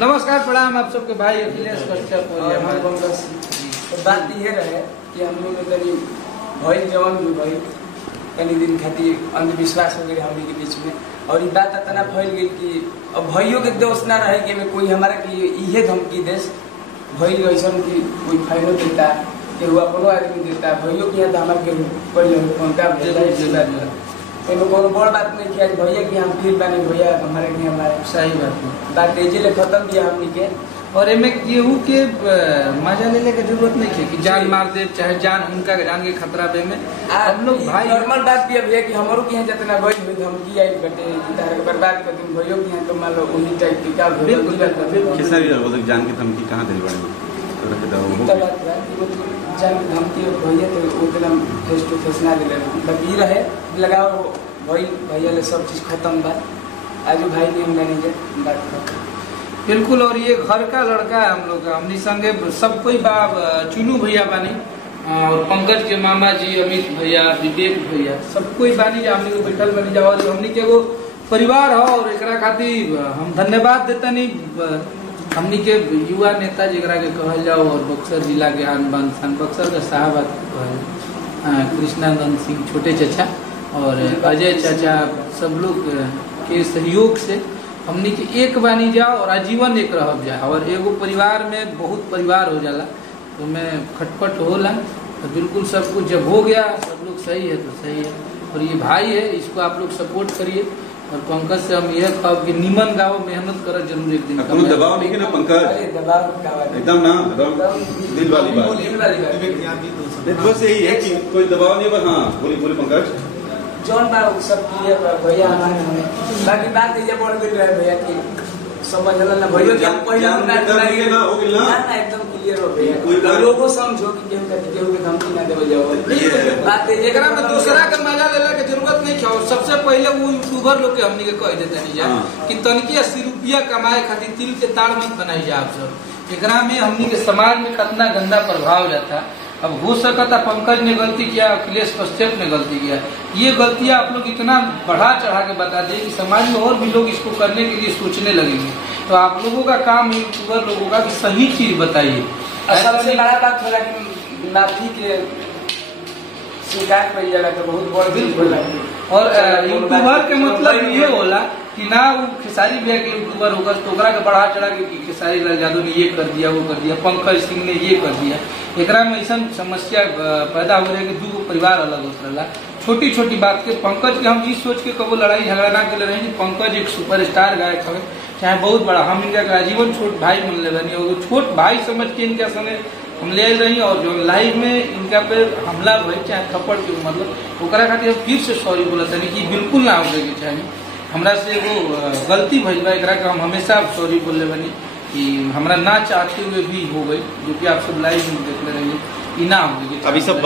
नमस्कार, प्रणाम आप सबके भाई अखिलेश कश्यप। बात ये रहे कि हम लोग तनी भई जवन भी भई कनी दिन खातिर अंधविश्वास हो गए हमनी के बीच में, और ये बात इतना फैल गई कि अब भाइयों के दोष ना रहे कि कोई हमारा की इहे धमकी देश भई ऐसा कि कोई फायदा देता कि वो अपनो आदमी देता भैया के यहाँ हमारे के पहले उनका बड़ बात नहीं किया भैया के हम फिर बने भैया हमारे के हमारे सही बात तेजी ले खत्म किया हमनी के। और एमे केहू के मजा लेने की जरूरत नहीं है कि जान मार दे, चाहे जान उनका जान के खतरा बे में हम लोग भाई नॉर्मल बात भी है कि हमारो के यहाँ जितना गई हुई धमकी आई बटे बर्बाद कर तुम भैया के यहाँ तो मान लो उन्हीं टाइप की का बिल्कुल जान की धमकी कहाँ दिल बड़े जान धमकी भैया तो उतना फेस टू फेस ना दिले बाकी रहे लगाओ भाई भैया ले सब चीज खत्म बा आज भाई भी हम मैनेजर बात खत्म बिल्कुल। और ये घर का लड़का है हम लोग का, हमनी संगे सब कोई चुनू भैया बानी और पंकज के मामा जी, अमित भैया, विवेक भैया, सब कोई बानी जा हमनी को बैठल बनी जाओ हमनी के वो परिवार हो। और एकरा खातिर हम धन्यवाद देता नहीं हमनी के युवा नेता जरा के कहल जाओ और बक्सर जिला के आन बान शान बक्सर के साहब कृष्णानंद सिंह छोटे चाचा और अजय चाचा सब लोग के सहयोग से हमनी के एक बानी जाओ और आजीवन एक रह जाए। और एगो परिवार में बहुत परिवार हो जाला तो मैं खटपट होला तो बिल्कुल सब कुछ जब हो गया सब लोग सही है तो सही है। और ये भाई है, इसको आप लोग सपोर्ट करिए। और पंकज से हम यह कहब कि निमन गाओ, मेहनत करो जरूर एक दिन। कोई दबाव नहीं है ना पंकज, दबाव एकदम ना दिल वाली बात बस यही है कि कोई दबाव नहीं। बस हाँ बोले पंकज जौन बा सब क्लियर बा भैया हमारे बाकी बात ये बढ़ गई रहे भैया की समझ ना भैया के हम पहले ना हो गइल ना एकदम क्लियर हो भैया कोई लोगो समझो कि केहू के धमकी ना देवे जाओ बात एकरा में दूसरा के मजा लेला के जरूरत नहीं है। सबसे पहले वो यूट्यूबर लोग के हमनी के कह देते नहीं जा कि तनकी 80 रुपया कमाए खातिर तिल के ताड़ मत बनाई जा। आप सब एकरा में हमनी के समाज में कितना गंदा प्रभाव जाता। अब हो सकता पंकज ने गलती किया, अखिलेश कश्यप ने गलती किया, ये गलतियां आप लोग इतना बढ़ा चढ़ा के बता दें कि समाज में और भी लोग इसको करने के लिए सोचने लगेंगे। तो आप लोगों का काम यूट्यूबर लोगों का कि सही चीज बताइए। सबसे बड़ा बात होला कि माफी के स्वीकार कर जाला तो बहुत बड़ दिल होला। और यूट्यूबर के मतलब ये होला कि ना वो खेसारी भैया के यूट्यूबर होकर तो के बढ़ा चढ़ा के खेसारी लाल यादव ने ये कर दिया वो कर दिया, पंकज सिंह ने ये कर दिया। एकरा में ऐसा समस्या पैदा हो रही है कि दो परिवार अलग होता रहा। छोटी छोटी बात के पंकज के हम जी सोच के कबो लड़ाई झगड़ा ना कर रहे हैं। पंकज एक सुपरस्टार गायक है, चाहे बहुत बड़ा, हम इनका आजीवन छोट भाई मान ले बनी और छोट भाई समझ के इनके संगे हम ले रही। और जो लाइव में इनका पे हमला भई चाहे थप्पड़ के मतलब ओकरा खातिर फिर से सॉरी बोला था कि बिल्कुल ना होने के चाहिए। हमरा से वो गलती भइल बा, एकरा के हम हमेशा सॉरी बोले बनी कि हमरा ना चाहते हुए भी हो गई, जो कि आप सब लाइव में देख रहे हैं। ना हो गई अभी सब